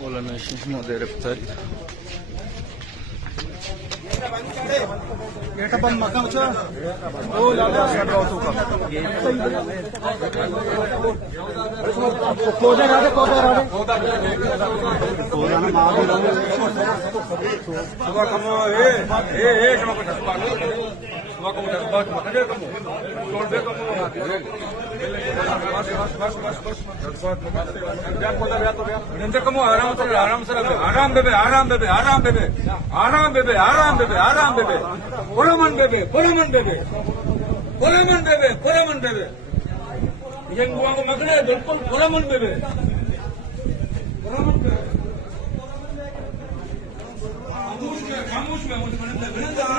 Mevlana Şehmuz'u iptal. Gate अपन मकान चा ओ लाला सराव तो का कोदा राधे कोदा ना मार दे सुबह कम ए सुबह को सुबह को बस मजे कम छोड़ दे कम बस कम आराम से आराम बेबे आराम बेबे आराम बेबे आराम बेबे आराम बेबे आराम बेबे Koraman bebe, koraman bebe, koraman bebe, koraman bebe. Yang gua ko magre, bilkul koraman bebe. Koraman bebe. Kamush me, मुझे बने